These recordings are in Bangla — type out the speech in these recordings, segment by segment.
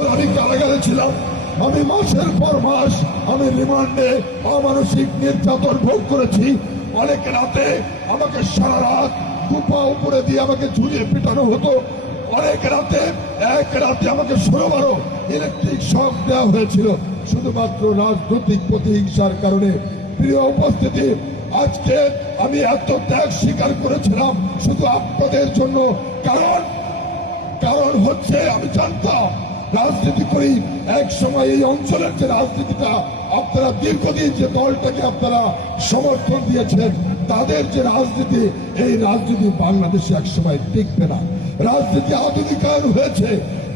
বছর আমি কারাগারে ছিলাম। আমি মাসের পর মাস আমি রিমান্ডে অমানসিক নির্যাতন ভোগ করেছি। অনেক রাতে আমাকে সারা রাত কুপা উপরে দিয়ে আমাকে ঝুলিয়ে পিটানো হতো। অনেক রাতে এক রাতে আমাকে 16 ইলেকট্রিক শক দেওয়া হয়েছিল শুধুমাত্র রাজনৈতিক প্রতিহিংসার কারণে। প্রিয় উপস্থিতি, আজকে আমি এত ত্যাগ স্বীকার করেছিলাম শুধু আপনাদের জন্য। কারণ হচ্ছে আমি জানতাম রাজনীতি করি, এক সময় এই অঞ্চলের যে রাজনীতিটা আপনারা দীর্ঘদিন যে দলটাকে আপনারা সমর্থন দিয়েছেন, তাদের যে রাজনীতি, এই রাজনীতি বাংলাদেশে এক সময় টিকবে না। রাজনীতি আধুনিকায়ন হয়েছে,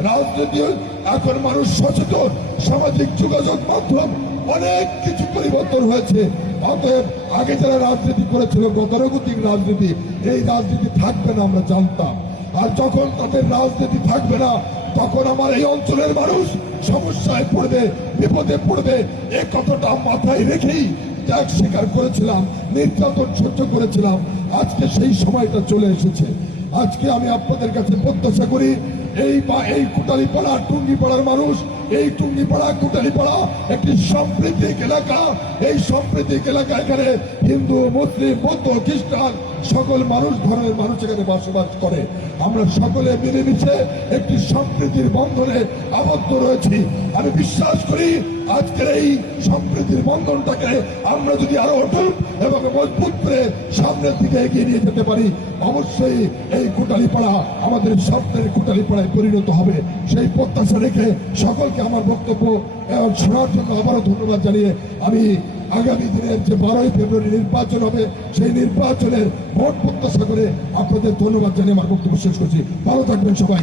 রাজনীতি এখন মানুষ সচেতন, সামাজিক যোগাযোগ মাধ্যম অনেক কিছু পরিবর্তন হয়েছে। অতএব আগে যারা রাজনীতি করেছিল গতানুগতিক রাজনীতি, এই রাজনীতি থাকবে না আমরা জানতাম। আর যখন তাদের রাজনীতি থাকবে না, তখন আমার এই অঞ্চলের মানুষ সমস্যায় পড়বে, বিপদে পড়বে। এই কথাটা মাথায় রেখেই ত্যাগ স্বীকার করেছিলাম, নির্যাতন সহ্য করেছিলাম। আজকে সেই সময়টা চলে এসেছে। আজকে আমি আপনাদের কাছে প্রত্যাশা করি, এই কুটালীপাড়া টুঙ্গিপাড়ার মানুষ, এই টুঙ্গিপাড়া কুটালীপাড়া একটি সাম্প্রতিক এলাকা। এই সাম্প্রতিক এলাকা, এখানে হিন্দু, মুসলিম, বৌদ্ধ, খ্রিস্টান সকল ধর্মের মানুষ এখানে বসবাস করে। আমরা সকলে মিলেমিশে একটি সম্প্রীতির বন্ধনে আবদ্ধ রয়েছি। আমি বিশ্বাস করি আজকের এই সম্প্রীতির বন্ধনটাকে আমরা যদি আরো অটুট এবং মজবুত করে সামনের দিকে এগিয়ে নিয়ে যেতে পারি, অবশ্যই এই কুটালীপাড়া আমাদের স্বপ্নের কুটালীপাড়ায় পরিণত হবে। সেই প্রত্যাশা রেখে সকলকে আমার বক্তব্য শোনার জন্য আবারও ধন্যবাদ জানিয়ে আমি আগামী দিনের যে 12ই ফেব্রুয়ারি নির্বাচন হবে, সেই নির্বাচনের ভোট প্রত্যাশা করে আপনাদের ধন্যবাদ জানিয়ে আমার বক্তব্য শেষ করছি। ভালো থাকবেন সবাই।